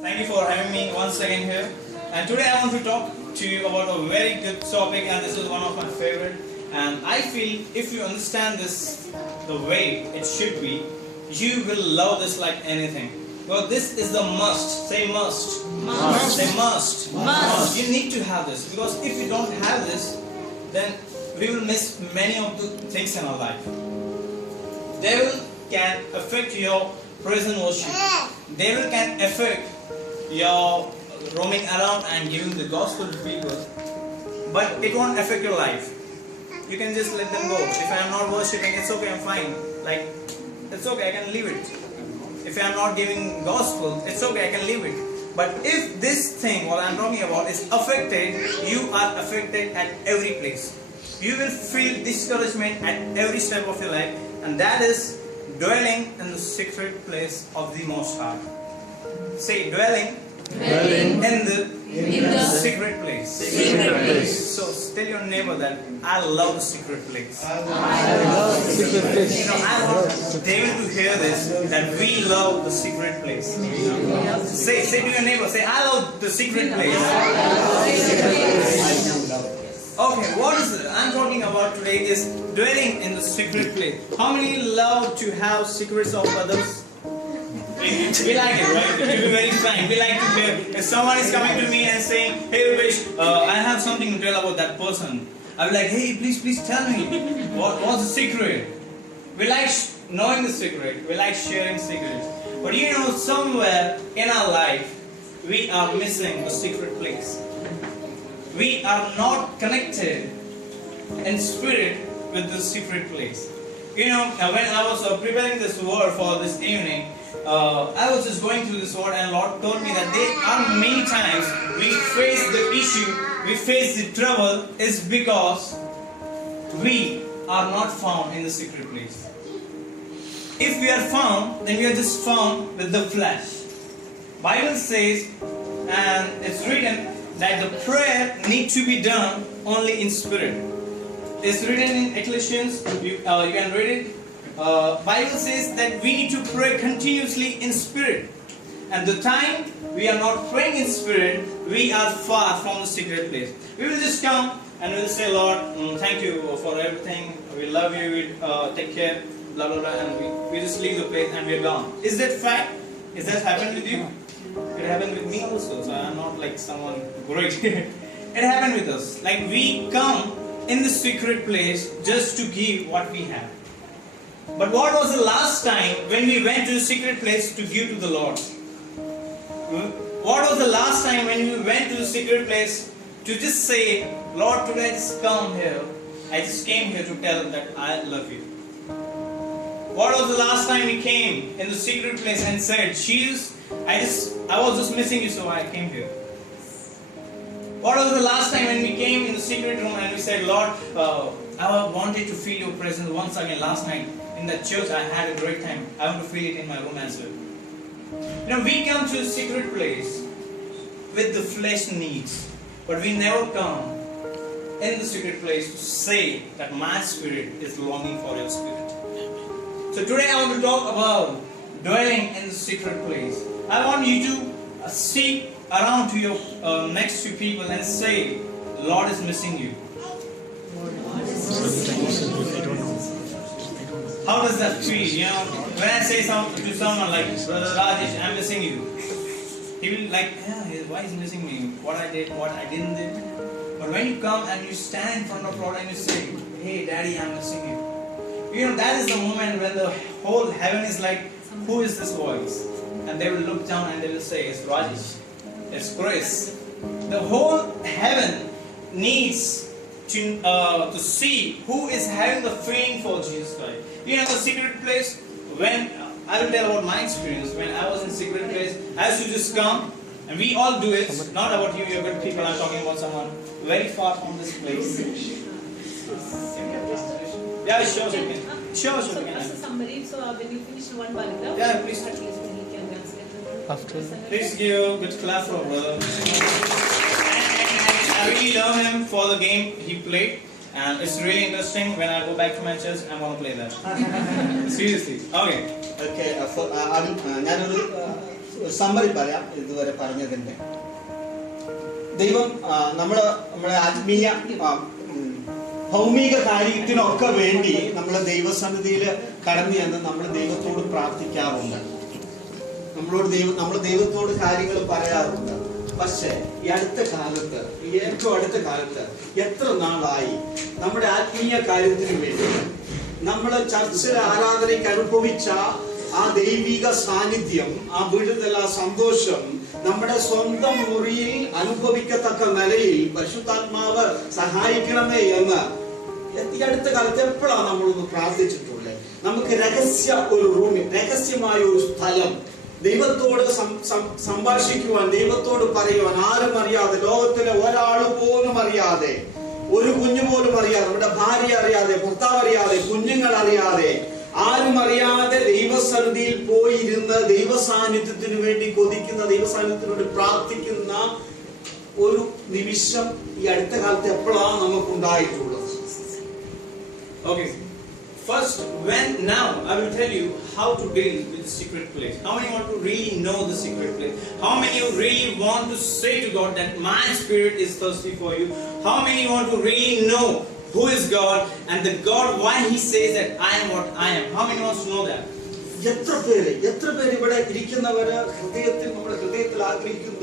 Thank you for having me once again here. And today I want to talk to you about a very good topic, and this is one of my favorite. And I feel if you understand this the way it should be, you will love this like anything. Well, this is the must. Say must. Must. Say must. Must. You need to have this, because if you don't have this, then we will miss many of the things in our life. Devil can affect your present worship. Devil can affect your roaming around and giving the gospel to people, but it won't affect your life. You can just let them go. If I am not worshipping, it's okay, I'm fine. Like, it's okay, I can leave it. If I am not giving gospel, it's okay, I can leave it. But if this thing, what I'm talking about, is affected, you are affected at every place. You will feel discouragement at every step of your life, and that is dwelling in the secret place of the Most High. Say, dwelling in the secret place. So tell your neighbor that I love the secret place. I want David to hear this, that we love the secret place. Say to your neighbor, say, I love the secret place. Okay, what is it I'm talking about today is dwelling in the secret place. How many love to have secrets of others? We like it, right? To be very frank, we like to hear. If someone is coming to me and saying, hey Rupesh, I have something to tell about that person, I'll be like, hey, please tell me, what's the secret? We like knowing the secret, we like sharing secrets. But you know, somewhere in our life, we are missing the secret place. We are not connected in spirit with the secret place. You know, when I was preparing this word for this evening, I was just going through this word, and Lord told me that there are many times we face the issue, we face the trouble, is because we are not found in the secret place. If we are found, then we are just found with the flesh. Bible says, and it's written, that the prayer needs to be done only in spirit. It's written in Ecclesiastes, you can read it. Bible says that we need to pray continuously in spirit. And the time we are not praying in spirit, we are far from the secret place. We will just come and we will say, Lord, thank you for everything. We love you, we take care, blah blah blah, and we just leave the place and we are gone. Is that fact? Is that happened with you? It happened with me also, so I am not like someone great. It happened with us. Like, we come in the secret place just to give what we have. But what was the last time when we went to the secret place to give to the Lord? What was the last time when we went to the secret place to just say, Lord, today I just come here. I just came here to tell that I love you. What was the last time we came in the secret place and said, Jesus, I was just missing you, so I came here. What was the last time when we came in the secret room and we said, Lord, I wanted to feel your presence once again last night. In the church, I had a great time. I want to feel it in my room as well. You know, we come to a secret place with the flesh needs, but we never come in the secret place to say that my spirit is longing for your spirit. So today I want to talk about dwelling in the secret place. I want you to seek around to your next to people and say, Lord is missing you. How does that feel? You know, when I say to someone like, Brother Rajesh, I'm missing you, he will like, yeah, why is missing me? What I did, what I didn't do. But when you come and you stand in front of Lord and you say, hey Daddy, I'm missing you. You know, that is the moment when the whole heaven is like, who is this voice? And they will look down and they will say, it's Rajesh, it's Chris. The whole heaven needs to see who is having the feeling for Jesus Christ. You know, the secret place, when I will tell about my experience. When I was in secret place, I used to just come, and we all do it. Not about you, you're good people. I'm talking about someone very far from this place. Yeah, sure, you can. Sure, you can. Summary. So when you finish one paragraph, yeah, please. at least he can answer. After. Please give a good clap for brother. I really love him for the game he played. And it's really interesting. When I go back to my church, I'm going to play that. Seriously. Okay. Okay, I'm ഞാനൊരു സമ്മറി പറയാം ഇതുവരെ പറഞ്ഞതിന്റെ. ദൈവം നമ്മുടെ ആത്മീയ ഭൗമിക കാര്യത്തിനൊക്കെ വേണ്ടി നമ്മൾ ദൈവസന്നിധിയിൽ കടന്നു ചെന്ന് നമ്മൾ ദൈവത്തോട് പ്രാർത്ഥിക്കാറുണ്ട്. നമ്മൾ ദൈവത്തോട് കാര്യങ്ങൾ പറയാറുണ്ട്. പക്ഷെ ഈ അടുത്ത കാലത്ത്, ഏറ്റവും അടുത്ത കാലത്ത് എത്ര നാളായി നമ്മുടെ ആത്മീയ കാര്യത്തിന് വേണ്ടി നമ്മൾ ചർച്ചിലെ ആരാധനയ്ക്ക് അനുഭവിച്ച ആ ദൈവിക സാന്നിധ്യം, ആ വിടുതൽ, ആ സന്തോഷം നമ്മുടെ സ്വന്തം മുറിയിൽ അനുഭവിക്കത്തക്ക നിലയിൽ പരിശുദ്ധാത്മാവ് സഹായിക്കണമേ എന്ന് ഈ അടുത്ത കാലത്ത് എപ്പോഴാണ് നമ്മളൊന്ന് പ്രാർത്ഥിച്ചിട്ടുള്ളത്? നമുക്ക് ഒരു റൂമിൽ, രഹസ്യമായ ഒരു സ്ഥലം, ദൈവത്തോട് സംഭാഷിക്കുവാൻ, ദൈവത്തോട് പറയുവാൻ, ആരും അറിയാതെ, ലോകത്തിലെ ഒരാൾ പോലും അറിയാതെ, ഒരു കുഞ്ഞു പോലും അറിയാതെ, നമ്മുടെ ഭാര്യ അറിയാതെ, ഭർത്താവ് അറിയാതെ, കുഞ്ഞുങ്ങൾ അറിയാതെ, ആരും അറിയാതെ ദൈവസന്നിധിയിൽ പോയിരുന്ന് ദൈവസാന്നിധ്യത്തിന് വേണ്ടി കൊതിക്കുന്ന, ദൈവസാന്നിധ്യത്തിനോട് പ്രാർത്ഥിക്കുന്ന ഒരു നിമിഷം ഈ അടുത്ത കാലത്ത് എപ്പോഴാണ് നമുക്കുണ്ടായിട്ടുള്ളത്? Okay. First, now I will tell you how to deal with the secret place. How many want to really know the secret place? How many really want to say to God that my spirit is thirsty for you? How many want to really know who is God and the God why He says that I am what I am? How many wants to know that? എത്ര പേര് ഇവിടെ ഇരിക്കുന്നവര് നമ്മുടെ ഹൃദയത്തിൽ ആഗ്രഹിക്കുന്നു,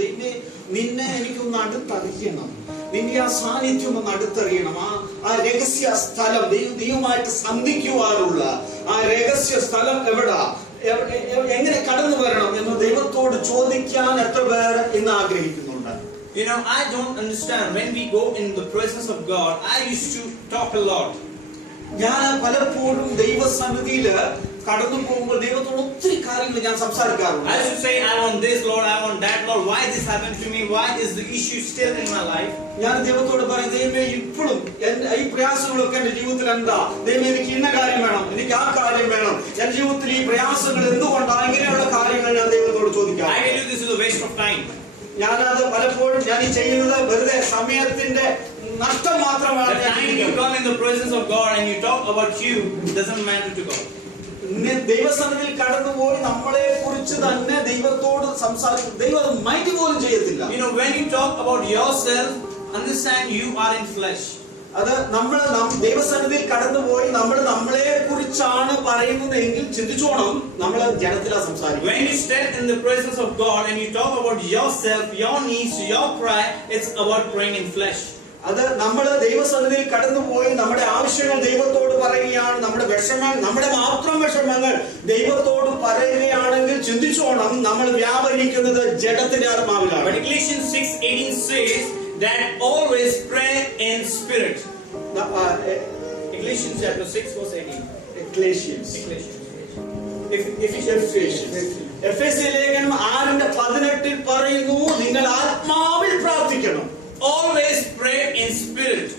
നിന്നെ എനിക്കൊന്ന് അടുത്തറിയണം, നിന്റെ ആ സാന്നിധ്യം ഒന്ന് അടുത്തറിയണം, ആ രഹസ്യ സ്ഥലം, ദൈവമായിട്ട് സന്ധിക്കുവാനുള്ള ആ രഹസ്യ സ്ഥലം എവിടാ, എങ്ങനെ കടന്നു വരണം എന്ന് ദൈവത്തോട് ചോദിക്കാൻ എത്ര പേര് ഇന്ന് ആഗ്രഹിക്കുന്നുണ്ട്? You know, I don't understand. When we go in the presence of God, I used to talk a lot. ഞാൻ പലപ്പോഴും ദൈവസന്നിധിയിൽ കടന്നു പോകുമ്പോൾ ദൈവത്തോട് ഒത്തിരി കാര്യങ്ങൾ ഞാൻ സംസാരിക്കാറുണ്ട്. I used to say, I want this, Lord, I want that, Lord. Why this happened to me? Why is the issue still in my life? ഞാൻ ദൈവത്തോട് പറയും, ദൈവമേ ഇപ്പോഴും ഈ പ്രയാസങ്ങളൊക്കെ എന്റെ ജീവിതത്തിൽ എന്താ? ദൈവമേ എനിക്ക് ഇന്ന കാര്യം വേണം, എനിക്ക് ആ കാര്യം വേണം, എന്റെ ജീവിതത്തിൽ ഈ പ്രയാസങ്ങൾ എന്തുകൊണ്ടാണ്? ഇങ്ങനെയുള്ള കാര്യങ്ങൾ ഞാൻ ദൈവത്തോട് ചോദിക്കാം. I tell you, this is a waste of time. ഞാനത് പലപ്പോഴും ഞാൻ ഈ ചെയ്യുന്നത് വെറുതെ സമയത്തിന്റെ നഷ്ടം മാത്രമാണ്. The time you come in the presence of God and you talk about you doesn't matter to God. ദൈവസന്നിധിയിൽ കടന്നുപോയി നമ്മളെ കുറിച്ച് തന്നെ ദൈവത്തോട് സംസാരിക്കും. ദൈവം മൈൻഡ് പോലും ചെയ്യത്തില്ല. You know, when you talk about yourself, understand you are in flesh. അത് നമ്മൾ ദൈവസന്നിധിയിൽ കടന്നുപോയി നമ്മളെ കുറിച്ചാണ് പറയുന്നതെങ്കിൽ ചിന്തിച്ചോണം, നമ്മൾ ജനത്തിലാ സംസാരിക്കും. When you step in the presence of God and you talk about yourself, your needs, your cry, it's about praying in flesh. അത് നമ്മൾ ദൈവസന്നിധിയിൽ കടന്നുപോയി നമ്മുടെ ആവശ്യങ്ങൾ ദൈവത്തോട് പറയുകയാണ്, നമ്മുടെ വിഷമങ്ങൾ, നമ്മുടെ മാത്രം വിഷമങ്ങൾ ദൈവത്തോട് പറയുകയാണെങ്കിൽ ചിന്തിച്ചോണം, നമ്മൾ വ്യാപരിക്കുന്നത് ജഡത്തിന്റെ ആത്മാവിലാണ്. But Ecclesiastes 6:18 says that always pray in spirit. Ecclesiastes chapter 6 verse 18. Ecclesiastes. എഫെസ്യ ലേഖനം 6:18 പറയുന്നു, നിങ്ങൾ ആത്മാവിൽ പ്രാർത്ഥിക്കണം. Always pray in spirit.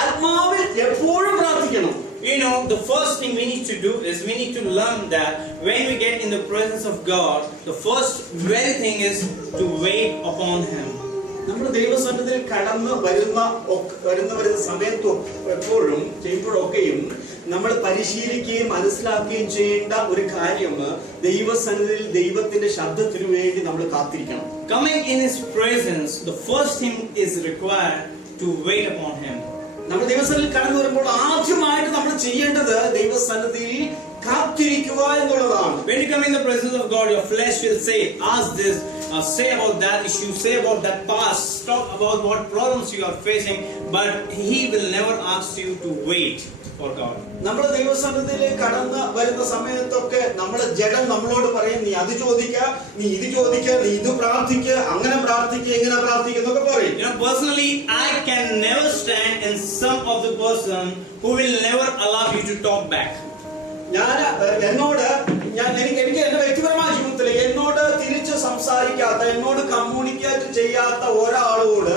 ആത്മാവിൽ എപ്പോഴും പ്രാർത്ഥിക്കണം. You know, the first thing we need to do is we need to learn that when we get in the presence of God, the first very thing is to wait upon Him. നമ്മൾ ദൈവസന്നിധിയിൽ കടന്നു വരുന്ന സമയത്തും എപ്പോഴും ചെയ്യുമ്പോഴൊക്കെയും നമ്മൾ പരിശീലിക്കുകയും മനസ്സിലാക്കുകയും ചെയ്യേണ്ട ഒരു കാര്യം, ദൈവസന്നിധിയിൽ ദൈവത്തിന്റെ ശബ്ദത്തിനു വേണ്ടി നമ്മൾ കാത്തിരിക്കണം. Coming in His presence, the first thing is required to wait upon Him. നമ്മൾ ദൈവസന്നിധിയിൽ കടന്നു വരുമ്പോൾ ആദ്യമായിട്ട് നമ്മൾ ചെയ്യേണ്ടത് ദൈവസന്നിധിയിൽ കാത്തിരിക്കുക എന്നുള്ളതാണ്. When you come in the presence of God, your flesh will say, ask this, say about that issue, say about that past, talk about what problems you are facing, but He will never ask you to wait for God. നമ്മൾ ദൈവസന്നിധിയിലേക്ക് കടന്നു വരുന്ന സമയത്തൊക്കെ നമ്മുടെ ജഡം നമ്മളോട് പറയും, നീ അത് ചോദിക്ക, നീ ഇത് ചോദിക്ക, നീ ഇത് പ്രാർത്ഥിക്ക, അങ്ങനെ പ്രാർത്ഥിക്ക, ഇങ്ങനെ പ്രാർത്ഥിക്ക എന്നൊക്കെ പറയും. You know, personally, I can never stand in some of the person who will never allow you to talk back. എനിക്ക് എന്റെ വ്യക്തിപരമായ ജീവിതത്തിൽ എന്നോട് തിരിച്ച് സംസാരിക്കാത്ത, എന്നോട് കമ്മ്യൂണിക്കേറ്റ് ചെയ്യാത്ത ഒരാളോട്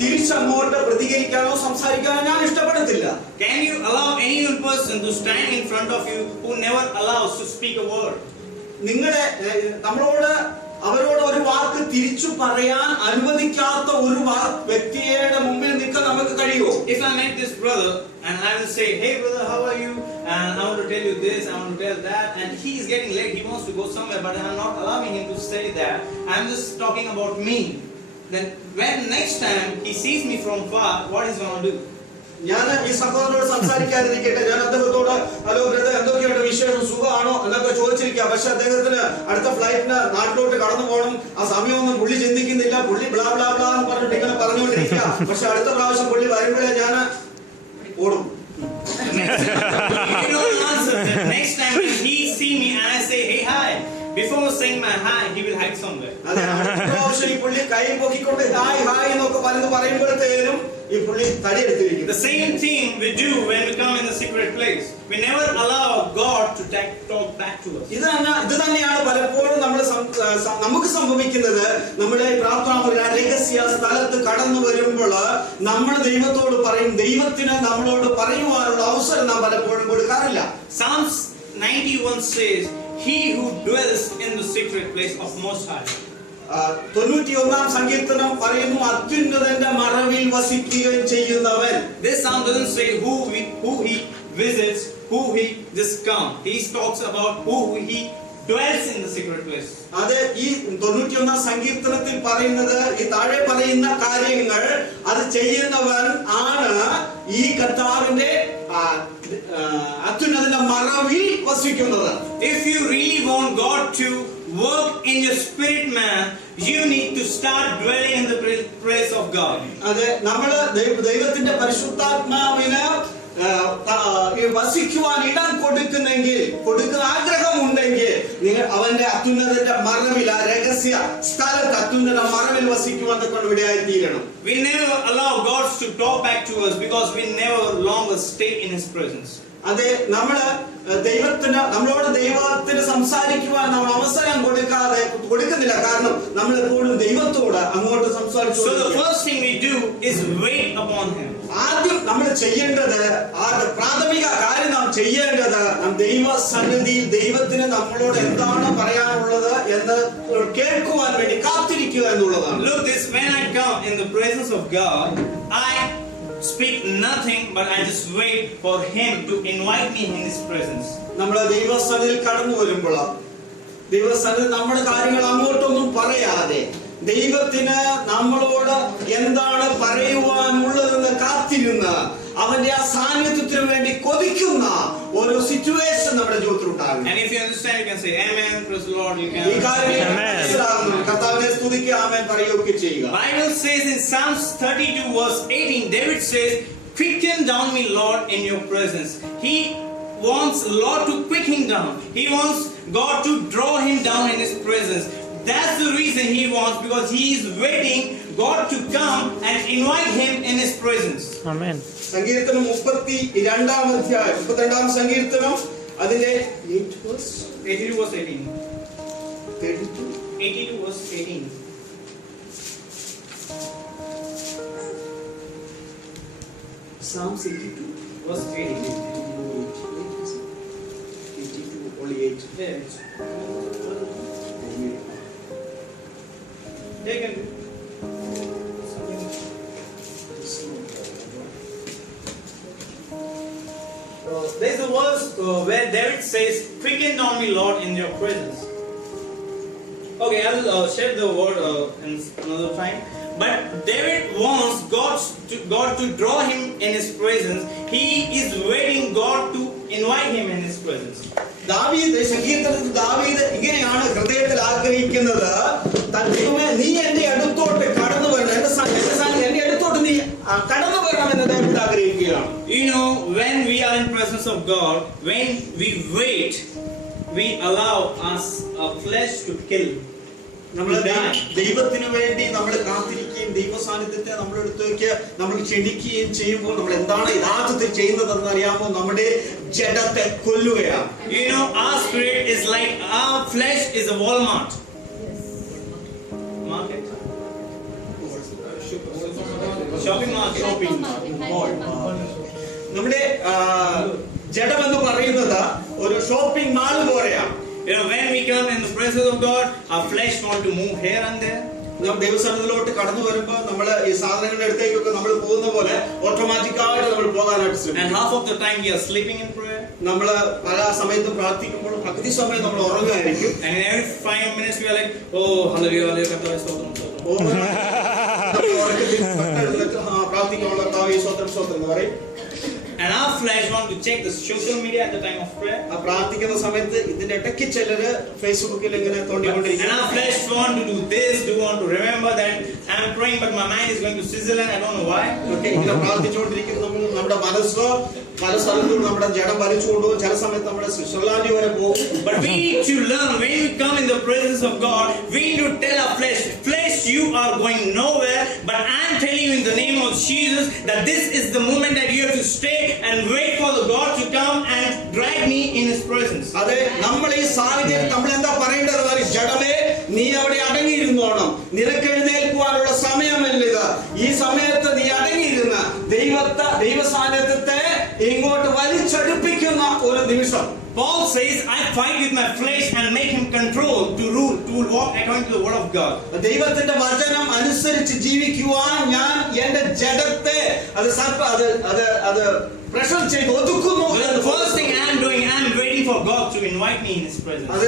തിരിച്ചങ്ങോട്ട് പ്രതികരിക്കാനോ സംസാരിക്കാനോ ഞാൻ ഇഷ്ടപ്പെടത്തില്ല. Can you allow any person to stand in front of you who never allows to speak a word? അവരോട് ഒരു വാക്ക് തിരിച്ചു പറയാൻ അനുവദിക്കാത്ത ഒരു വ്യക്തിയുടെ മുമ്പിൽ നിൽക്കാൻ നമുക്ക് കഴിയുമോ? If I met this brother and I will say, hey brother, how are you? And I want to tell you this, I want to tell that, and he is getting late, he wants to go somewhere, but I am not allowing him to stay there. I am just talking about me. Then when next time he sees me from far, what is he going to do? ഞാൻ ഈ സഹോദരനോട് സംസാരിക്കാതിരിക്കട്ടെ, ഞാൻ അദ്ദേഹത്തോട് hello brother എന്തൊക്കെയുണ്ട് വിശേഷം, സുഖമാണോ എന്നൊക്കെ ചോദിച്ചിരിക്കുക. പക്ഷെ അദ്ദേഹത്തിന് അടുത്ത ഫ്ലൈറ്റിന് നാട്ടിലോട്ട് കടന്നു പോകണം, ആ സമയമൊന്നും പുള്ളി ചിന്തിക്കുന്നില്ല. പുള്ളി ബ്ലാ ബ്ലാ ബ്ലാ എന്ന് പറഞ്ഞിട്ട് ഇങ്ങനെ പറഞ്ഞുകൊണ്ടിരിക്കുക. പക്ഷെ അടുത്ത പ്രാവശ്യം പുള്ളി വരുമ്പോഴേ ഞാൻ ഓടും. Next time when he see me and I say hey hi, before saying my hi, he will hide somewhere. അതെ, അടുത്ത പ്രാവശ്യം ഈ പുള്ളി കൈ പൊക്കിക്കൊണ്ട് ഹായ് ഹായ് എന്നൊക്കെ പറയുമ്പോഴത്തേനും ഈ പുള്ളി തടിയെടുത്തിരിക്കും. The same thing we do when we come in the secret place. We never allow God to talk back to us. ഇത് തന്നെയാണ് പലപ്പോഴും നമുക്ക് സംഭവിക്കുന്നത്. നമ്മുടെ പ്രാർത്ഥനാ രഹസ്യ സ്ഥലത്ത് കടന്നു വരുമ്പോൾ നമ്മൾ ദൈവത്തോട് പറയും, ദൈവത്തിന് നമ്മളോട് പറയുവാനുള്ള അവസരം നാം പലപ്പോഴും കൊടുക്കാറില്ല. Psalms 91 says, he who dwells in the secret place of Most High. 91-ാം സങ്കീർത്തനം പറയുന്നു, അത്യുന്നതന്റെ മറവിൽ വസിക്കുകയും ചെയ്യുന്നവൻ. This psalm doesn't say who he visits, who he just comes. He talks about who he dwells in the secret place. അത് ഈ 91-ാം സങ്കീർത്തനത്തിൽ പറയുന്നത് ഈ താഴെ പറയുന്ന കാര്യങ്ങൾ അത് ചെയ്യുന്നവൻ ആണ് ഈ കർത്താവിന്റെ അത്യുന്നതന്റെ മറവിൽ വസിക്കുന്നത്. If you really want God to work in your spirit man, you need to start dwelling in the place of God. അതെ, നമ്മൾ ദൈവത്തിന്റെ പരിശുദ്ധാത്മാവിന് വസിക്കുവാൻ ഇടം കൊടുക്കുന്ന ആഗ്രഹമുണ്ടെങ്കിൽ നിങ്ങൾ അവന്റെ അത്യുന്നതന്റെ മറവിൽ, ആ രഹസ്യ സ്ഥലത്ത് അത്യുന്നത മറവിൽ വസിക്കുവാൻ ഇവിടെയായി തീരണം. We never allow God to talk back to us because we never longer stay in His presence. അതെ, നമ്മളോട് ദൈവത്തിന് സംസാരിക്കുവാൻ നാം അവസരം കൊടുക്കുന്നില്ല. കാരണം നമ്മൾ എപ്പോഴും ദൈവത്തോട് അങ്ങോട്ട് സംസാരിച്ചു. So the first thing we do is wait upon Him. ആദ്യം നമ്മൾ ചെയ്യേണ്ടത്, പ്രാഥമിക കാര്യം നാം ചെയ്യേണ്ടത്, ദൈവസന്നിധിയിൽ ദൈവത്തിന് നമ്മളോട് എന്താണ് പറയാനുള്ളത് എന്ന് കേൾക്കുവാൻ വേണ്ടി കാത്തിരിക്കുക എന്നുള്ളതാണ്. Look, when I come in the presence of God, I speak nothing, but I just wait for Him to invite me in His presence. നമ്മൾ ദൈവസന്നിധിയിൽ കടന്നു വരുമ്പോൾ ദൈവസന്നിധി നമ്മുടെ കാര്യങ്ങൾ അങ്ങോട്ടൊന്നും പറയാതെ ദൈവത്തിന് നമ്മളോട് എന്താണ് പറയുവാനുള്ളതെന്ന് കാത്തിരുന്ന് അവന്റെ ആ സാന്നിധ്യത്തിന് വേണ്ടി കൊതിക്കുന്ന ഒരു സിറ്റുവേഷൻ നമ്മുടെ ജീവിതത്തിൽ ഉണ്ടാകും. And if you understand, you can say amen, praise the Lord. You can. ഈ കാര്യങ്ങൾ മനസ്സിലാകുന്നു, കർത്താവിനെ സ്തുതിക്കുക, ആമേൻ പറയുകയൊക്കെ ചെയ്യുക. Bible says in Psalms 32 verse 18, David says, quicken down me, Lord, in your presence. He wants Lord to quicken down. He wants God to draw him down in His presence. That's the reason he wants, because he is waiting God to come and invite him in His presence. Amen. സങ്കീർത്തനം 32-ാം അധ്യായം, 32-ാം സങ്കീർത്തനം അതിന്റെ 82 verse 18. 82 verse 18. Psalms 82 verse 18. 82 only 8. Yes. Take it. There's a verse where David says, quicken down me, Lord, in your presence. Okay, I will share the word in another time. But David wants God to draw him in His presence. He is waiting God to invite him in His presence. സങ്കീർത്തനത്തിൽ ദാവീദ് ഇങ്ങനെയാണ് ഹൃദയത്തിൽ ആഗ്രഹിക്കുന്നത്, ദൈവമേ നീ എന്റെ അടുത്തോട്ട് കടന്നു വരണം, എന്റെ അടുത്തോട്ട് നീ കടന്നു വരണമെന്ന് ദാവീദ് ആഗ്രഹിക്കുകയാണ്. You know, when we are in presence of God, when we wait, we allow our flesh to kill. നമ്മൾ ദൈവത്തിന് വേണ്ടി നമ്മൾ കാത്തിരിക്കുകയും ദൈവ സാന്നിധ്യത്തെ നമ്മുടെ അടുത്തേക്ക് നമ്മൾ ക്ഷണിക്കുകയും ചെയ്യുമ്പോൾ നമ്മൾ എന്താണ് യഥാർത്ഥത്തിൽ ചെയ്യുന്നതെന്ന് അറിയാമോ? നമ്മുടെ ജഡത്തെ കൊല്ലുകയാണ്. You know, our spirit is like our flesh is a Walmart. Market. Shopping market. നമ്മുടെ ജഡം എന്ന് പറയുന്നത് ഒരു ഷോപ്പിംഗ് മാൾ പോലെയാണ്. You know, when we come in the presence of God, our flesh want to move here and there. ദൈവസന്നിധിയിലോട്ട് കടന്നു വരുമ്പോൾ നമ്മള് ഈ സാധനങ്ങളുടെ അടുത്തേക്കൊക്കെ നമ്മൾ പോകുന്ന പോലെ ഓട്ടോമാറ്റിക് ആയിട്ട് നമ്മൾ പോകാനായിട്ട് And ശ്രമിക്കും. half of the time we are sleeping in prayer. നമ്മള് പല സമയത്തും പ്രാർത്ഥിക്കുമ്പോൾ പകുതി സമയം നമ്മൾ ഉറങ്ങുകയായിരിക്കും. And in every 5 minutes we are like, oh, hallelujah, hallelujah, കർത്താവേ സ്തോത്രം, സ്തോത്രം. നമ്മൾ ഉറക്കത്തിൽ പെട്ടെന്ന് പ്രാർത്ഥിക്കാനുള്ള കർത്താവേ സ്തോത്രം സ്തോത്രം എന്ന് പറയും. And our flesh want to check the social media at the time of prayer. ആ പ്രാർത്ഥിക്കുന്ന സമയത്ത് ഇതിന്റെ ഇടയ്ക്ക് ചിലര് ഫേസ്ബുക്കിൽ ഇങ്ങനെ തോണ്ടിക്കൊണ്ടിരിക്കും. And our flesh want to do this, want to remember that I'm praying but my mind is going to Switzerland, I don't know why. ഇങ്ങനെ പ്രാർത്ഥിച്ചുകൊണ്ടിരിക്കുന്ന നമ്മുടെ മനസ്സ് പല സ്ഥലത്തും നമ്മുടെ ജഡം വലിച്ചുകൊണ്ടുപോകും. ചില സമയത്ത് നമ്മുടെ സ്വിറ്റ്സർലാൻഡ് വരെ പോകും. But we need to learn when we come in the presence of God, we need to tell our flesh, you are going nowhere, but I'm telling you in the name of Jesus that this is the moment that you have to stay and wait for the God to come and drag me in His presence. അതെ, നമ്മൾ ഈ സാഹചര്യം നമ്മൾ എന്താ പറയേണ്ടത്? ജഡമേ, നീ അവിടെ അടങ്ങിയിരുന്നോണം, നിനക്ക് എഴുന്നേൽക്കുവാനുള്ള സമയമല്ല ഇത്. ഈ സമയത്ത് നീ അടങ്ങിയിരുന്ന ദൈവ സാന്നിധ്യത്തെ ഇങ്ങോട്ട് വലിച്ചടുപ്പിക്കുന്ന ഒരു നിമിഷം. Paul says, I fight with my flesh and make him control to rule, to walk according to the word of God. ദൈവത്തിന്റെ വചനം അനുസരിച്ച് ജീവിക്കുവാൻ ഞാൻ എന്റെ ജഡത്തെ അത് പ്രഷർ ചെയ്ത് ഒതുക്കുന്നു. The first thing I am doing, I am waiting for God to invite me in His presence. അത്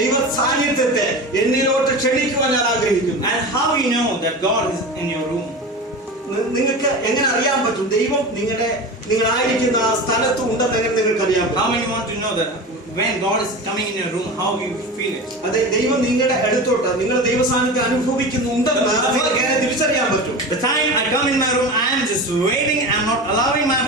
ദൈവ സാന്നിധ്യത്തെ എന്നിലോട്ട് ക്ഷണിക്കുവാൻ ഞാൻ ആഗ്രഹിക്കുന്നു. And how you know that God is in your room? നിങ്ങൾക്ക് എങ്ങനെ അറിയാൻ പറ്റും ദൈവം നിങ്ങളായിരിക്കുന്ന ആ സ്ഥലത്ത് ഉണ്ടെന്ന് എങ്ങനെ നിങ്ങൾക്ക് അറിയാൻ പറ്റും? How many want to know that when God is coming in your room, how you feel it? അതെ, ദൈവം നിങ്ങളുടെ അടുത്തോട്ട് നിങ്ങൾ ദൈവസാന്നിധ്യം അനുഭവിക്കുന്നുണ്ടെന്ന് നിങ്ങൾക്ക് എങ്ങനെ തിരിച്ചറിയാൻ പറ്റും? The time I come in my room, I am just waiting. I am not allowing my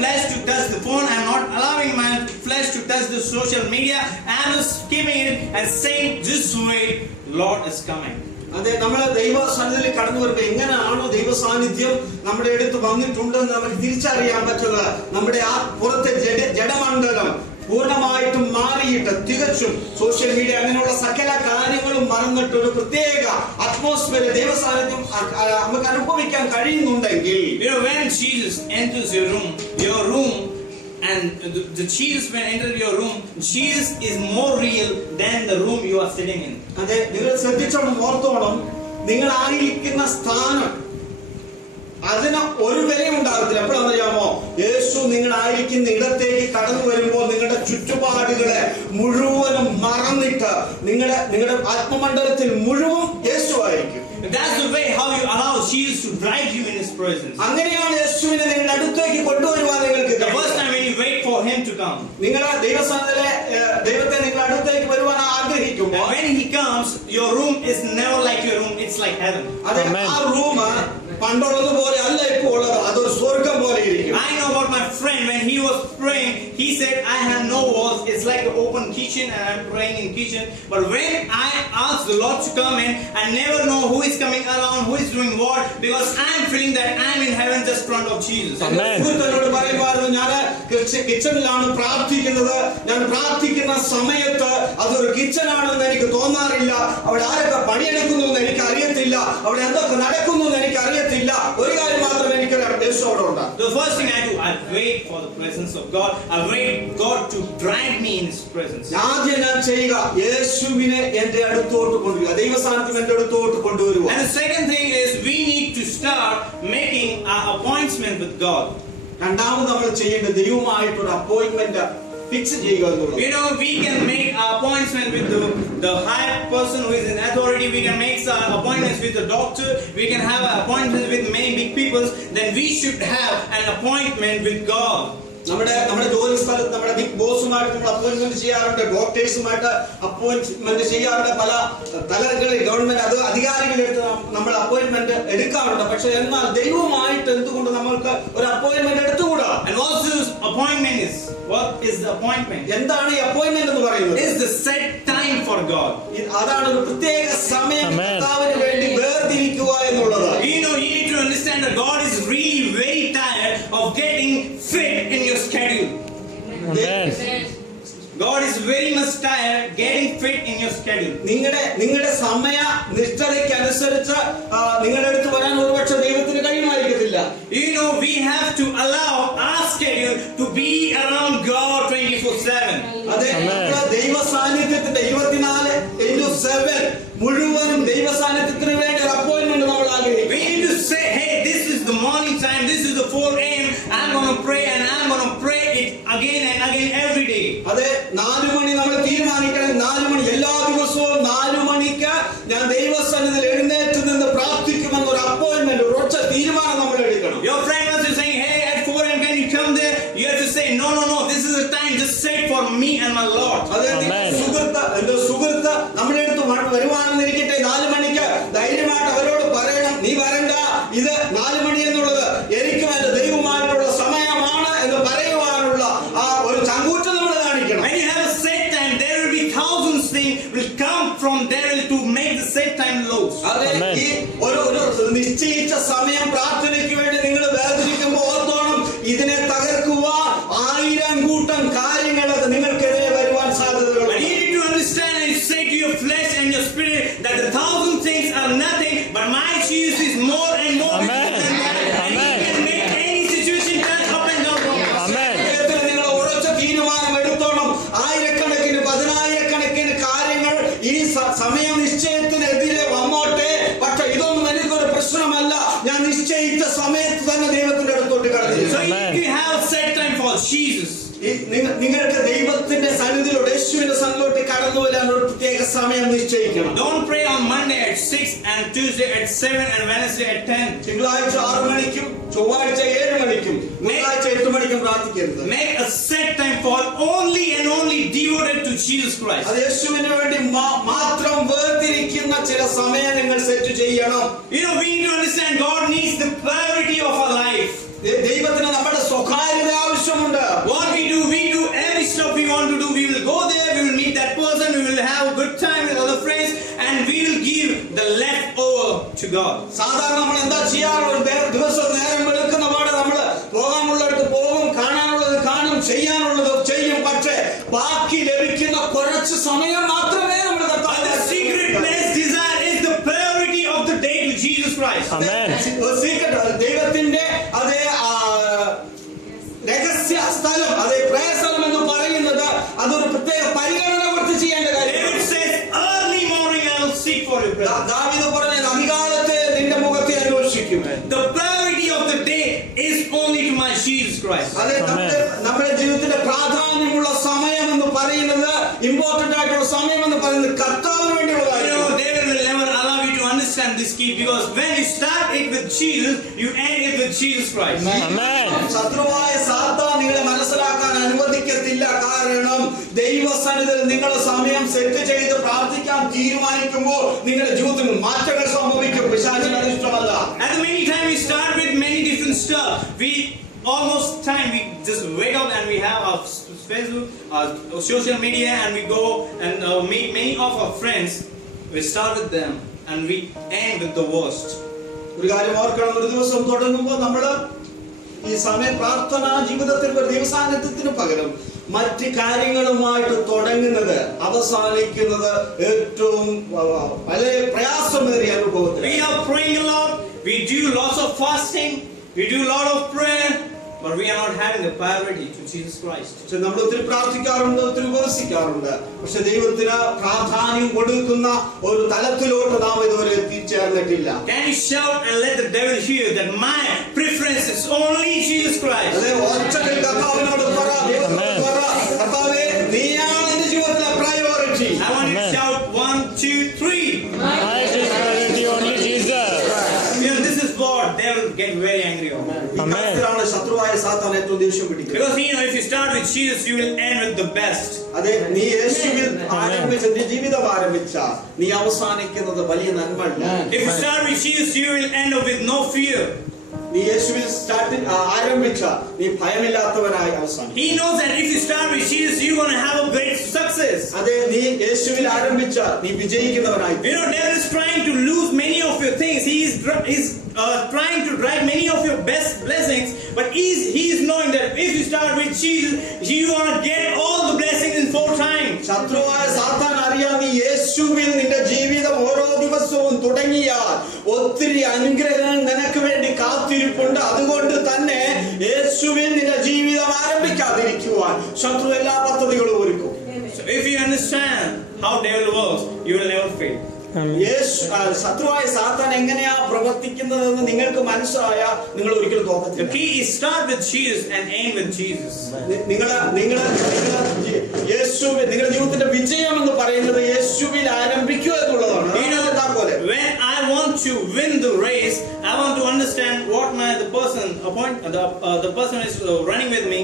flesh to touch the phone. I am not allowing my flesh to touch the social media. I am just keeping it and saying, just wait, Lord is coming. അതെ, നമ്മള് ദൈവ സന്നിധിയിൽ കടന്നു വരുമ്പോൾ എങ്ങനെയാണോ ദൈവ സാന്നിധ്യം നമ്മുടെ അടുത്ത് വന്നിട്ടുണ്ടെന്ന് നമുക്ക് തിരിച്ചറിയാൻ പറ്റുന്നത്? നമ്മുടെ ആ പുറത്തെ ജഡമണ്ഡലം പൂർണ്ണമായിട്ടും മാറിയിട്ട് തികച്ചും സോഷ്യൽ മീഡിയ അങ്ങനെയുള്ള സകല കാര്യങ്ങളും മറന്നിട്ട് ഒരു പ്രത്യേക അറ്റ്മോസ്ഫിയർ ദൈവ സാന്നിധ്യം നമുക്ക് അനുഭവിക്കാൻ കഴിയുന്നുണ്ടെങ്കിൽ, when Jesus enters your room and the Jesus when entered your room, Jesus is more real than the room you are sitting in. അതെ, നിങ്ങൾ ശ്രദ്ധിച്ചോണം, ഓർത്തോണം, നിങ്ങൾ ആയിരിക്കുന്ന സ്ഥാനം അതിന് ഒരു വിലയും ഉണ്ടാകത്തില്ല. എപ്പോഴാണെന്നറിയാമോ? യേശു നിങ്ങളായിരിക്കുന്ന ഇടത്തേക്ക് കടന്നു വരുമ്പോൾ നിങ്ങളുടെ ചുറ്റുപാടുകളെ മുഴുവനും മറന്നിട്ട് നിങ്ങളുടെ ആത്മമണ്ഡലത്തിൽ മുഴുവൻ യേശു ആയിരിക്കും. That's the way how you allow Jesus to drag you in His presence. അങ്ങനെയാണ് യേശുവിനെ നിങ്ങളുടെ അടുത്തേക്ക് കൊണ്ടുവരുവാൻ നിങ്ങൾക്ക്. The first time when you wait for Him to come, നിങ്ങൾ ദൈവസന്നിധിയിലെ ദൈവത്തെ നിങ്ങളുടെ അടുത്തേക്ക് വരുവാൻ ആഗ്രഹിക്കുമ്പോൾ, when He comes, your room is never like your room. It's like heaven. അതെ, ആ റൂം പണ്ടുള്ളതുപോലെ അല്ല ഇപ്പോൾ ഉള്ളത്, അതൊരു സ്വർഗം പോലെ ഇരിക്കും. I know about my friend when he was praying, he said, I have no walls. It's like an open kitchen and I'm praying in kitchen. But when I ask the Lord to come in, I never know who is coming around, who is doing what, because I'm feeling that I'm in heaven just in front of Jesus. സുഹൃത്തുക്കളോട് പറയുമായിരുന്നു, ഞാൻ കിച്ചണിലാണ് പ്രാർത്ഥിക്കുന്നത്, ഞാൻ പ്രാർത്ഥിക്കുന്ന സമയത്ത് അതൊരു കിച്ചണാണെന്ന് എനിക്ക് തോന്നാറില്ല, അവിടെ ആരൊക്കെ പണിയെടുക്കുന്നു എന്ന് എനിക്ക് അറിയത്തില്ല, അവിടെ എന്തൊക്കെ നടക്കുന്നു എന്ന് എനിക്ക് അറിയത്തില്ല, ഒരു കാര്യം മാത്രം എനിക്ക് യേശു അവിടെ ഉണ്ട്. The first thing I do, I wait for the presence of God. I wait God to drag me in His presence. ആദ്യം ഞാൻ ചെയ്യുക യേശുവിനെ എന്റെ അടുത്തോട്ട് കൊണ്ടുവരിക, ദൈവസാന്നിധ്യം എന്റെ അടുത്തോട്ട് കൊണ്ടുവരിക. And the second thing is we need to start making our appointment with God. രണ്ടാമത് നമ്മൾ ചെയ്യേണ്ടത് ദൈവവുമായിട്ടൊരു അപ്പോയിന്റ്മെന്റ് ഫിക്സ് ചെയ്യുക എന്നുള്ളത്. We can make our appointment with the higher person who is in authority. We can make our appointments with the doctor. We can have an appointment with many big people. Then we should have an appointment with God. നമ്മുടെ ജോലി സ്ഥലത്ത് നമ്മുടെ ബിഗ് ബോസുമായിട്ട് നമ്മൾ അപ്പോയിന്റ്മെന്റ് ചെയ്യാറുണ്ട്, ഡോക്ടേഴ്സുമായിട്ട് അപ്പോയിന്റ്മെന്റ് ചെയ്യാറുണ്ട്, പല തലങ്ങളിൽ ഗവൺമെന്റ് അധികാരികളെടുത്ത് നമ്മൾ അപ്പോയിന്റ്മെന്റ് എടുക്കാറുണ്ട്. പക്ഷെ എന്നാൽ ദൈവവുമായിട്ട് എന്തുകൊണ്ട് നമ്മൾക്ക് ഒരു അപ്പോയിന്റ്മെന്റ് എടുത്തുകൂടാ? And what this appointment is? What is the appointment? എന്താണ് ഈ അപ്പോയിന്റ്മെന്റ് എന്ന് പറയുന്നത്? It is the set time for God. അതാണ് ഒരു പ്രത്യേക സമയം കർത്താവിന് വേണ്ടി വേർതിരിക്കുക എന്നുള്ളത്. You need to understand that God is really very tired of getting fit in your schedule. Amen. God is very much tired getting fit in your schedule. നിങ്ങളുടെ സമയ നിഷ്ഠതയ്ക്ക് അനുസരിച്ച് നിങ്ങളുടെ അടുത്ത് വരാൻ ഒരുപക്ഷെ ദൈവത്തിന് കഴിയുമായിരിക്കത്തില്ല. We have to allow our schedule to be around God 24/7. അതെ, ദൈവ സാന്നിധ്യത്തിന്റെ 24/7 മുഴുവനും ദൈവ സാന്നിധ്യത്തിന് വേണ്ടി അതെ, ഈ ഒരു നിശ്ചയിച്ച സമയം പ്രാർത്ഥനയ്ക്ക് വേണ്ടി നിങ്ങൾ വേദനിക്കുമ്പോൾ ഓർത്തോണം, ഇതിനെ തകർക്കുവാൻ 1000 കൂട്ടം കാര്യങ്ങൾ നിങ്ങൾക്കെതിരെ വരുവാൻ സാധ്യതകളുണ്ട്. But you need to understand and say to your flesh and your spirit that the 1,000 things are nothing, but my Jesus is more and more. Amen. And he can make any situation turn up and down. Amen. നിങ്ങൾ ഉറച്ച തീരുമാനം എടുത്തോണം. ആയിരക്കണക്കിന് 10,000-കണക്കിന് കാര്യങ്ങൾ ഈ സമയ നിശ്ചയത്തിനെതിരെ വന്നോട്ടെ, പക്ഷെ ഇതൊന്നും എനിക്കൊരു പ്രശ്നമല്ല. ഞാൻ നിശ്ചയിച്ച സമയത്ത് തന്നെ ദൈവത്തിന്റെ അടുത്തോട്ട് കടന്നു. So if you have set time for Jesus, നിങ്ങൾക്ക് ദൈവത്തിന്റെ സന്നിധിയിലോട്ട്, യേശുവിന്റെ സന്നിധിയിലോട്ട് കടന്നു വരാൻ ഒരു പ്രത്യേക സമയം നിശ്ചയിക്കണം. don't pray on Monday at 6 and Tuesday at 7 and Wednesday at 10. തിങ്കളാഴ്ച 6 മണിക്കും ചൊവ്വാഴ്ച 7 മണിക്കും ബുധനാഴ്ച 8 മണിക്കും പ്രാർത്ഥിക്കരുത്. Make a set time for only and only devoted to Jesus Christ. അത് യേശുവിന് വേണ്ടി മാത്രം വേർതിരിക്കുന്ന ചില സമയം നിങ്ങൾ സെറ്റ് ചെയ്യണം. You know, we need to understand God needs the priority of our life. ദൈവത്തിന് നമ്മുടെ സ്വകാര്യത ആവശ്യമുണ്ട്. What we do every stuff we want to do. We will go there, we will meet that person, we will have a good time with other friends, and we will give the leftover to God. സാധാരണ നമ്മൾ എന്താ ചെയ്യാറ്? ഒരു ദിവസം നേരം വെളുക്കുന്ന പാടെ നമ്മൾ പോകാനുള്ളിടത്ത് പോകും, കാണാനുള്ളത് കാണും, ചെയ്യാനുള്ളത് ചെയ്യും. പക്ഷേ ബാക്കി ലഭിക്കുന്ന കുറച്ച് സമയം മാത്രമേ നമ്മൾ The secret place desire is the priority of the day to Jesus Christ. Amen. ദൈവത്തിന്റെ അതേ രഹസ്യ സ്ഥലം, അതേ പ്രയസ്ഥലം എന്ന് പറയുന്നത് അതൊരു പ്രത്യേക പരിഗണന കൊടുത്ത് ചെയ്യേണ്ട കാര്യം. David says, early morning I will seek for your presence. ദാവീദ് പറഞ്ഞത്, അധികാലത്തെ നിന്റെ മുഖത്തെ അന്വേഷിക്കും. The priority of the day is only to my Jesus Christ. അതെ, നമ്മുടെ ജീവിതത്തിന്റെ പ്രാധാന്യമുള്ള സമയം എന്ന് പറയുന്നത്, ഇമ്പോർട്ടന്റ് ആയിട്ടുള്ള സമയം എന്ന് പറയുന്നത് കർത്താവിന് വേണ്ടിയുള്ള You know, കാര്യം. David will never allow you to understand this key, because when you start it with Jesus, you end it with Jesus Christ. Amen. ശത്രുവായ സാത്താൻ നിങ്ങളെ മനസ്സിലാക്കാൻ അനുവദിക്കത്തില്ല. കാരണം ദൈവസന്നിധിയിൽ നിങ്ങൾ സമയം സെറ്റ് ചെയ്ത് പ്രാർത്ഥിക്കാൻ തീരുമാനിക്കുമ്പോൾ നിങ്ങളുടെ ജീവിതത്തിൽ മാറ്റങ്ങൾ സംഭവിക്കും. പിശാചിന് അത് ഇഷ്ടമല്ല. And many times we start with many different stuff. We just wake up and we have our Facebook, our social media, and we go and meet many of our friends. We start with them and we end with the worst. ഒരു കാര്യം ഓർക്കണം, ഒരു ദിവസം തുടങ്ങുമ്പോൾ നമ്മൾ ഈ സമയം പ്രാർത്ഥന ജീവിതത്തിൽ ഒരു ദൈവസാന്നിധ്യത്തിന് പകരം മറ്റ് കാര്യങ്ങളുമായിട്ട് തുടങ്ങുന്നത് അവസാനിക്കുന്നത് ഏറ്റവും വളരെ പ്രയാസമേറിയ അനുഭവത്തിൽ. We are praying a lot, we do lots of fasting, we do a lot of prayer, but we are not having the priority to Jesus Christ. നമ്മൾ ഒത്തിരി പ്രാർത്ഥിക്കാറുണ്ട്, ഒത്തിരി ഉപവസിക്കാറുണ്ട്, പക്ഷെ ദൈവത്തിന് പ്രാധാന്യം കൊടുക്കുന്ന ഒരു തലത്തിലോട്ട് നാം ഇതുവരെ എത്തിച്ചേർന്നിട്ടില്ല. Can you shout and let the devil hear that my preference is only Jesus Christ? അതെ, ഒറ്റയ്ക്ക് കർത്താവിനോട് പറ, ദൈവത്തോട് പറ, കർത്താവേ, നീയാണ് എന്റെ ജീവിതത്തിലെ priority. I want you to shout 1, 2, 3. My priority only Jesus. You know, this is what they will get very angry on. Amen. ശത്രുവായ സാത്താൻ ഏറ്റവും ദേഷ്യം പിടിക്കുന്നത്. Because you know, if you start with Jesus, you will end with the best. അതെ, നീ യേശുവിൽ ആരംഭിച്ച നീ ജീവിതം ആരംഭിച്ച നീ അവസാനിക്കുന്നത് വലിയ നന്മല്ല. If you start with Jesus, you will end up with no fear. നീ യേശുവിൽ ആരംഭിച്ച നീ ഭയമില്ലാത്തവനായി അവസാനിക്കും. He knows that if you start with Jesus, you're going to have a great success. അതെ, നീ യേശുവിൽ ആരംഭിച്ച നീ വിജയിക്കുന്നവനായി. You know, devil is trying to lose many of your things. He is trying to drag many of your best blessings, but he is knowing that if you start with Jesus, you are going to get all the blessings in 4 times. ശത്രുവായ സാത്താൻ അറിയാം, നീ യേശുവിൽ നിന്റെ ജീവിതം ഓരോ ദിവസവും തുടങ്ങിയാൽ ഒത്തിരി അനുഗ്രഹങ്ങൾ നിനക്ക് വേണ്ടി കാത്തിരിപ്പുണ്ട്. അതുകൊണ്ട് തന്നെ യേശുവിൽ നിന്റെ ജീവിതം ആരംഭിക്കാതിരിക്കുവാൻ ശത്രു എല്ലാ പദ്ധതികളും ഒരുക്കും. So if you understand how devil works, you will never fail. ശത്രുവായ സാത്താൻ എങ്ങനെയാ പ്രവർത്തിക്കുന്നതെന്ന് നിങ്ങൾക്ക് മനസ്സിലായ നിങ്ങൾ ഒരിക്കലും തോന്നത്തില്ല. The key is start with Jesus and end with Jesus. നിങ്ങളുടെ ജീവിതത്തിന്റെ വിജയം എന്ന് പറയുന്നത് യേശുവിൽ ആരംഭിക്കുക എന്നുള്ളതാണ്. When I want to win the race, I want to understand what the person is running with me.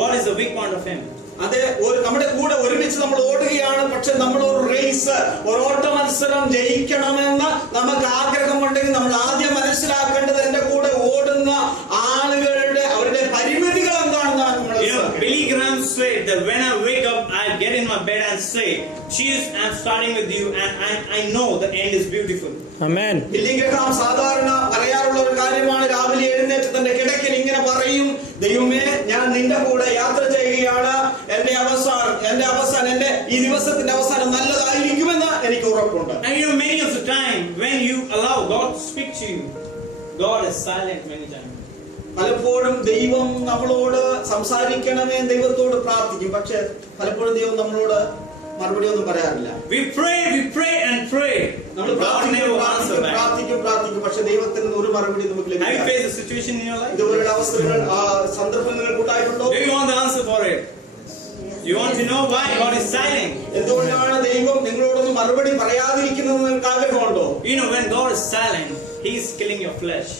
What is the weak point of him? അതെ, നമ്മുടെ കൂടെ ഒരുമിച്ച് നമ്മൾ ഓടുകയാണ്, പക്ഷെ നമ്മൾ ഒരു റേസ്, ഒരു ഓട്ട മത്സരം ജയിക്കണമെന്ന് നമുക്ക് ആഗ്രഹമുണ്ടെങ്കിൽ നമ്മൾ ആദ്യം മനസ്സിലാക്കേണ്ടത് എന്റെ കൂടെ ഓടുന്ന ആളുകളുടെ അവരുടെ പരിമിതികൾ എന്താണെന്നാണ് നമ്മൾ. Billy Graham said that when I wake up, I get in my bed and say, Jesus, I'm starting with you, and I know the end is beautiful. Amen. Billy Graham സാധാരണ പറയാറുള്ള ഒരു കാര്യമാണ്. രാവിലെ എഴുന്നേറ്റ് തന്റെ കിടക്കൽ ഇങ്ങനെ പറയും, ദൈവമേ ഞാൻ നിന്റെ കൂടെ യാത്ര ചെയ്യുകയാണ്, എന്റെ അവസാനം എന്റെ ഈ ദിവസത്തിന്റെ അവസാനം നല്ലതായിരിക്കുമെന്ന് എനിക്ക് ഉറപ്പുണ്ട്. And you know, many of the time when you allow God to speak to you, God is silent many times. പലപ്പോഴും ദൈവം നമ്മളോട് സംസാരിക്കണമേ ദൈവത്തോട് പ്രാർത്ഥിക്കും, പക്ഷെ പലപ്പോഴും ദൈവം നമ്മളോട് മറുപടി ഒന്നും പറയാറില്ല. We pray and pray. നമ്മൾ God never answers back. പ്രാർത്ഥിക്കും, പക്ഷെ ദൈവത്തിൽ നിന്ന് ഒരു മറുപടി നമുക്ക് Have you ലഭിക്കില്ല. faced a situation in your life? ഇതുപോലുള്ള അവസരങ്ങൾ സന്ദർഭങ്ങൾ ഉണ്ടായിട്ടുണ്ടോ? Do you want the answer for it? You want to know why God is silent? എന്തുകൊണ്ടാണ് ദൈവം നിങ്ങളോടൊന്നും മറുപടി പറയാതിരിക്കുന്നത് നിങ്ങൾക്ക് ആഗ്രഹമുണ്ടോ? You know, when God is silent, He is killing your flesh.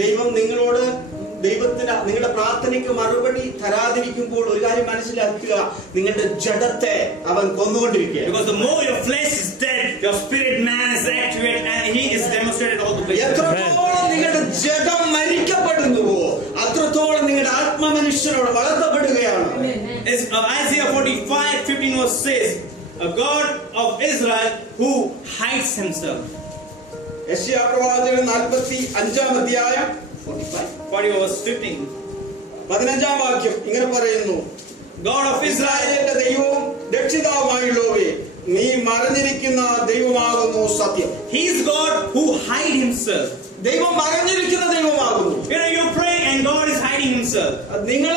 ദൈവം നിങ്ങളുടെ പ്രാർത്ഥനയ്ക്ക് മറുപടി തരാതിരിക്കുമ്പോൾ ഒരു കാര്യം മനസ്സിലാക്കുക, നിങ്ങളുടെ ജഡത്തെ അവൻ കൊന്നുകൊണ്ടിരിക്കുക. Because the more your flesh is dead, your spirit man is activated, and He is demonstrated all the way. എത്രത്തോളം നിങ്ങളുടെ ജഡം മരിക്കപ്പെടുന്നുവോ അത്രത്തോളം നിങ്ങളുടെ ആത്മമനുഷ്യനോട് വളർത്തപ്പെടുകയാണ്. Isaiah 45:15 verse says, a God of Israel who hides Himself. യെശയ്യാ പ്രവാചകൻ 45-ാം അധ്യായം 40 verse 15. 15-ാം വാക്യം ഇങ്ങനെ പറയുന്നു, God of Israel, ഇസ്രായേലിന്റെ ദൈവവും രക്ഷിതാവുമായുള്ളവേ, നീ മറഞ്ഞിരിക്കുന്ന ദൈവമാകുന്നു സത്യം. He is God who hide Himself. ദൈവം മറഞ്ഞിരിക്കുന്ന ദൈവമാകുന്നു. You know, you're praying and God is hiding Himself. നിങ്ങൾ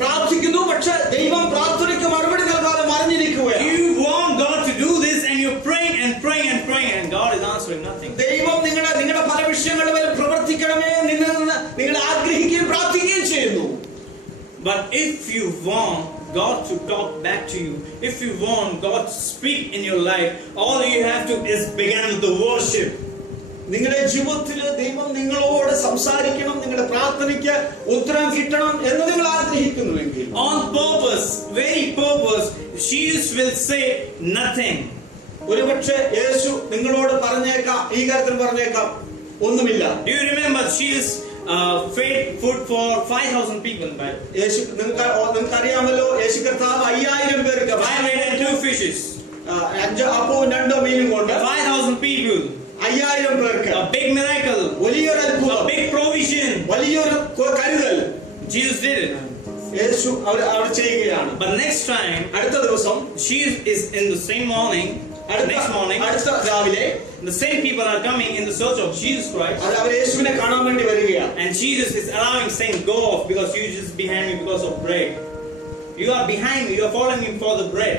പ്രാർത്ഥിക്കുന്നു, പക്ഷെ ദൈവം പ്രാർത്ഥനയ്ക്ക് മറുപടി നൽകാതെ മറഞ്ഞിരിക്കുകയാണ്. You want God to do this and you're praying and God is answering nothing. ദൈവം നിങ്ങളുടെ പല വിഷയങ്ങളിൽ പ്രവർത്തിക്കണമേ നിങ്ങൾ ആഗ്രഹിക്കുകയും പ്രാർത്ഥിക്കുകയും ചെയ്യുന്നു. But if you want God to talk back to you, if you want God to speak in your life, all you have to is begin with the worship. നിങ്ങളുടെ ജീവിതത്തിൽ ദൈവം നിങ്ങളോട് സംസാരിക്കണം, നിങ്ങളുടെ പ്രാർത്ഥനയ്ക്ക് ഉത്തരം കിട്ടണം എന്ന് നിങ്ങൾ ആഗ്രഹിക്കുന്നുവെങ്കിൽ on purpose, very purpose, Jesus will say nothing. ഒരുപക്ഷെ യേശു നിങ്ങളോട് പറഞ്ഞേക്കാം, ഈ കാര്യത്തിൽ പറഞ്ഞേക്കാം ഒന്നുമില്ല. Do you remember Jesus fed food for 5,000 people? യേശു നിങ്ങൾക്ക് അറിയാമല്ലോ, യേശു കർത്താവ് 5,000 പേർക്ക് 5 and 2 fishes, 5 അപ്പവും 2 മീനും കൊണ്ട് 5,000 people, 5,000 പേർക്ക് a big miracle, വലിയൊരു അത്ഭുതം, a big provision. വലിയൊരു കരുതൽ Jesus did it. യേശു അവർ ചെയ്യുകയാണ്. But next time, അടുത്ത ദിവസം Jesus is in the same morning. Next morning, അടുത്ത രാവിലെ the same people are coming in the search of Jesus Christ. അവർ യേശുവിനെ കാണാൻ വേണ്ടി വരികയാണ്. And Jesus is allowing, saying, "Go off because you just behind me because of bread. You are behind me. You are following me for the bread."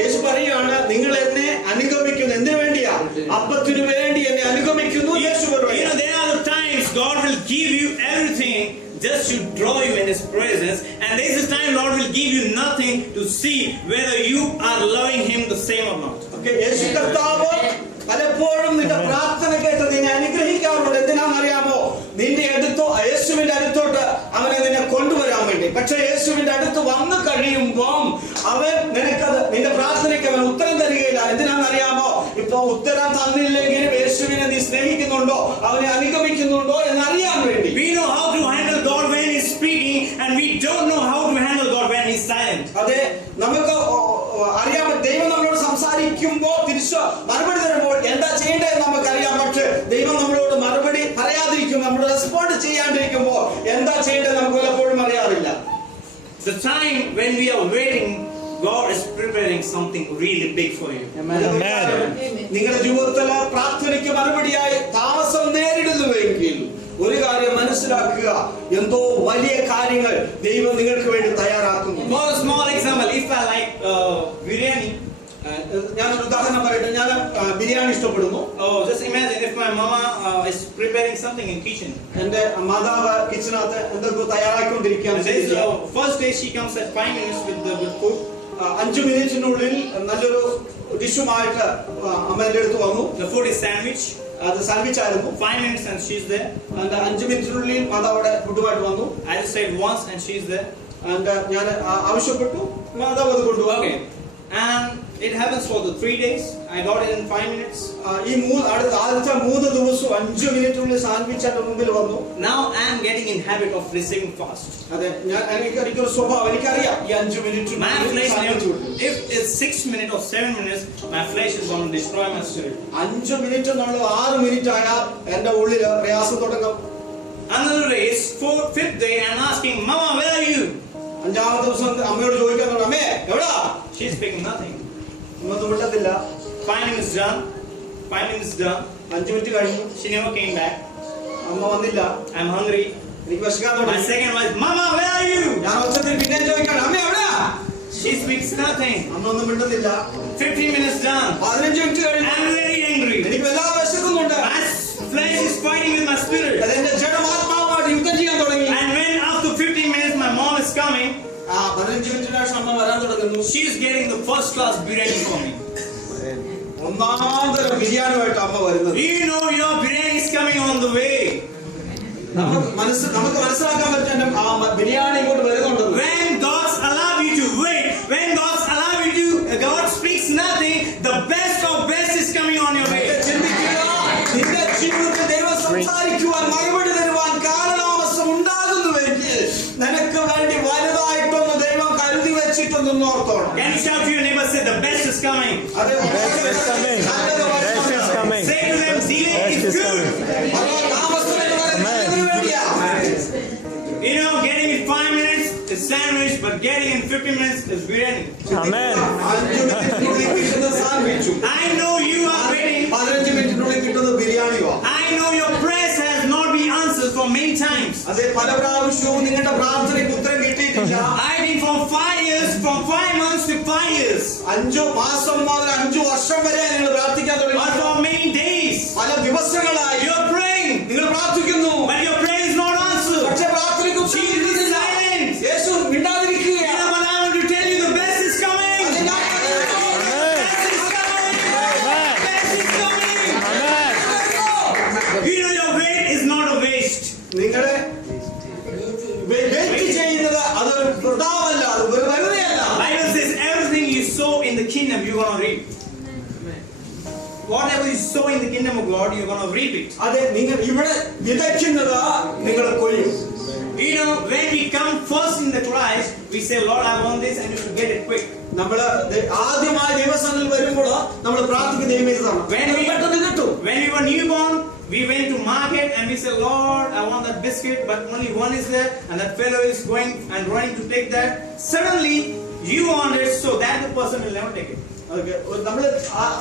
യേശു പറയുകയാണ്, നിങ്ങൾ എന്നെ അനുഗമിക്കുന്നു. എന്തിനു വേണ്ടിയാ? അപ്പത്തിനു വേണ്ടി എന്നെ അനുഗമിക്കുന്നു. യേശു You know, there are the times God will give you everything just to draw you in His presence, and there is a time Lord will give you nothing to see whether you are loving Him the same or not. Okay, യേശു കർത്താവ് പലപ്പോഴും നിന്റെ പ്രാർത്ഥന കേട്ട് നിന്നെ അനുഗ്രഹിക്കാറുണ്ട്. എന്തിനാണെന്നറിയാമോ? നിന്റെ യേശുവിന്റെ അടുത്തോട്ട് അവനെ നിന്നെ കൊണ്ടുവരാൻ വേണ്ടി. പക്ഷെ യേശുവിന്റെ അടുത്ത് വന്നു കഴിയുമ്പോൾ അവൻ നിന്റെ പ്രാർത്ഥനയ്ക്ക് അവൻ ഉത്തരം തരികയില്ല. എന്തിനാണെന്നറിയാമോ? ഇപ്പൊ ഉത്തരം തന്നില്ലെങ്കിലും യേശുവിനെ നീ സ്നേഹിക്കുന്നുണ്ടോ, അവനെ അനുഗമിക്കുന്നുണ്ടോ എന്നറിയാൻ വേണ്ടി. We know how to handle God when He's speaking, and we don't know how to handle God when He's silent. അതെ, നമുക്ക് അറിയാം, ദൈവം നമ്മളോട് സംസാരിക്കുമ്പോൾ തിരിച്ച് മറുപടി തരുമ്പോൾ എന്താ ചെയ്യേണ്ടതെന്ന് നമുക്കറിയാം. പക്ഷെ ദൈവം നമ്മളോട് മറുപടി പറയാതിരിക്കും, നമ്മൾ റെസ്പോണ്ട് ചെയ്യാണ്ടിരിക്കുമ്പോൾ എന്താ ചെയ്യേണ്ടത് നമുക്ക് പലപ്പോഴും അറിയാറില്ല. The time when we are waiting, God is preparing something really big for you. നിങ്ങളുടെ ജീവിതത്തിലെ പ്രാർത്ഥനയ്ക്ക് മറുപടിയായി താമസം നേരിടുന്നുവെങ്കിൽ ഒരു കാര്യം മനസ്സിലാക്കുക, എന്തോ വലിയ കാര്യങ്ങൾ ദൈവം നിങ്ങൾക്ക് വേണ്ടി തയ്യാറാക്കുന്നു. For a small example, if I like biryani, ഞാനൊരു ഉദാഹരണം പറയട്ടെ. ഞാൻ ബിരിയാണി ഇഷ്ടപ്പെടുന്നു. just imagine if my mama is preparing something in kitchen. എന്റെ മാതാവ് കിച്ചനകത്ത് എന്തൊക്കെ തയ്യാറാക്കിക്കൊണ്ടിരിക്കുകയാണ്. First day she comes at 5 minutes with food. 5 മിനിറ്റിനുള്ളിൽ നല്ലൊരു ഡിഷുമായിട്ട് അമ്മ എന്റെ അടുത്ത് വന്നു. The food is sandwich. അത് സാൻഡ്വിച്ച് ആയിരുന്നു. 5 minutes and she's there. 5 മിനിറ്റിനുള്ളിൽ മാതാവിടെ ഫുഡുമായിട്ട് വന്നു. I just said once and she's there. ഞാൻ ആവശ്യപ്പെട്ടു, മാതാവ് അത് കൊണ്ടുപോകും. Okay. And It happens for the 3 days. I got it in 5 minutes. ഈ ആദ്യത്തെ 3 ദിവസവും 5 മിനിറ്റിനുള്ളിൽ സാൻഡ്വിച്ച് എന്റെ മുമ്പിൽ വന്നു. Now I am getting in habit of receiving fast. അതെ, എനിക്കൊരു സ്വഭാവം, എനിക്കറിയാം ഈ 5 minute My flesh, if it's 6 minutes or 7 minutes, my flesh is going to destroy my spirit. 5 മിനിറ്റ് എന്നുള്ളത് 6 മിനിറ്റ് ആയാൽ എന്റെ ഉള്ളിൽ പ്രയാസം തുടങ്ങും. Another day, it's 5th day, and asking, Mama, where are you? 5ാമത്തെ ദിവസം അമ്മയോട് ചോദിക്കാൻ തുടങ്ങും, അമ്മേ എവിടാ? She's speaking nothing. ഒന്നും മിണ്ടത്തില്ല. 5 minutes done. 5 minutes done. 5 മിനിറ്റ് കഴിഞ്ഞു, She never came back. അമ്മ വന്നില്ല. I'm hungry. എനിക്ക് വിശക്കാൻ My തുടങ്ങി. second wife, Mama, where are you? ഞാൻ ഒച്ചത്തിൽ പിന്നെ ചോദിക്കാൻ, അമ്മ എവിടാ? She speaks nothing. അമ്മ ഒന്നും മിണ്ടുന്നില്ല. 15 minutes done. 15 മിനിറ്റ് കഴിഞ്ഞു, I'm very angry. എനിക്ക് വല്ലാതെ വിശക്കുന്നുണ്ട്. My flesh is fighting with my spirit. അതെന്റെ ജഡമാത്മാവുമായിട്ട് യുദ്ധം ചെയ്യാൻ തുടങ്ങി. And when after 15 minutes my mom is coming, 15 മിനിറ്റിന് ശേഷം അമ്മ വരാൻ തുടങ്ങുന്നു. she is getting the first class biryani for me. ഒന്നാം തരം ബിരിയാണിയുമായിട്ട് അമ്മ വരുന്നത്. You know your biryani is coming on the way. നമുക്ക് മനസ്സിലാക്കാൻ പറ്റും ബിരിയാണി ഇങ്ങോട്ട് വരുന്നുണ്ടെന്ന്. When God's allow you to wait, when God's allow you to, God speaks nothing, the best of best is coming on your way. ചിന്തിക്കുക, നിന്റെ ജീവിതത്തിൽ ദൈവം സംസാരിക്കുവാൻ മറുപടി തരുവാൻ കാലതാമസം ഉണ്ടാകുന്നുവെങ്കിൽ നിനക്ക് വേണ്ടി വലുതായിട്ടൊന്ന് ദൈവം കരുതി വെച്ചിട്ടൊന്നും ഓർത്തോണം. Can you shout to your neighbor, say the best is coming? അത് Best is coming. Best is coming. Say to them, delay Best is is good. താമസം എന്ന് പറയുന്നത് ഇതിനു വേണ്ടിയാ. You know, getting in 5 minutes is sandwich, but getting in 15 minutes is biryani. Amen. 5 മിനിറ്റിനുള്ളിൽ കിട്ടുന്ന സാൻഡ്വിച്ചും I know you are waiting. 15 മിനിറ്റിനുള്ളിൽ കിട്ടുന്ന ബിരിയാണിയോ. I know your prayers has not been answered for many times. അതെ, പല പ്രാവശ്യവും നിങ്ങളുടെ പ്രാർത്ഥനയ്ക്ക് ഉത്തരം കിട്ടിയിട്ടില്ല. I think from 5 years, from 5 months to 5 years, 5 മാസം മുതൽ 5 വർഷം വരെ നിങ്ങൾ പ്രാർത്ഥിക്കാൻ or തുടങ്ങി. for many days. പല ദിവസങ്ങളായി You're praying, നിങ്ങൾ പ്രാർത്ഥിക്കുന്നു, but your prayer is not answered. പക്ഷേ പ്രാർത്ഥനയ്ക്ക് ഉത്തരം Jesus is കിട്ടുന്നില്ല. silent. യേശു You മിണ്ടാതിരിക്കുകയാണ്. know, but I want to tell you the best is coming. അത് ഞാൻ പറയുന്നു. Best is coming. Best is coming. Amen. You know your wait is not a waste. നിങ്ങളെ വെയിറ്റ് ചെയ്യുന്നത് അതൊരു വൃഥാവല്ല, അത് വെറുതെയല്ല. Bible says everything you sow in the kingdom you're going to reap. Whatever you sow in the kingdom of God, you're going to reap it. അതെ, നിങ്ങൾ ഇവിടെ വിതയ്ക്കുന്നത് നിങ്ങൾ കൊയ്യും. You know, when we come first in the Christ, we say, Lord, I want this, and you should get it quick. നമ്മള് ആദ്യമായി ദൈവസന്നിധിയിൽ വരുമ്പോൾ നമ്മൾ പ്രാർത്ഥിക്കുന്ന ദൈവമേ ഇത് തരണം. പെട്ടെന്ന് കിട്ടും. When we were newborn, we went to market and we said, Lord, I want that biscuit, but only one is there, and that fellow is going and running to take that. Suddenly, you want it, so that the person will never take it. നമ്മള്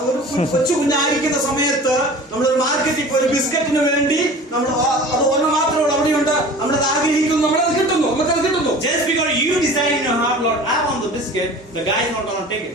ഒരു കൊച്ചു കുഞ്ഞായിരിക്കുന്ന സമയത്ത് നമ്മളൊരു മാർക്കറ്റിൽ പോയി ഒരു ബിസ്ക്കറ്റിന് വേണ്ടി നമ്മൾ അത് ഒന്ന് മാത്രമേ ഉള്ളൂ, അവിടെയുണ്ട്, നമ്മളത് ആഗ്രഹിക്കുന്നു, നമ്മളത് കിട്ടുന്നു, നമുക്കത് കിട്ടുന്നു. Just because you decide in your heart, Lord, I want the biscuit, the guy is not going to take it.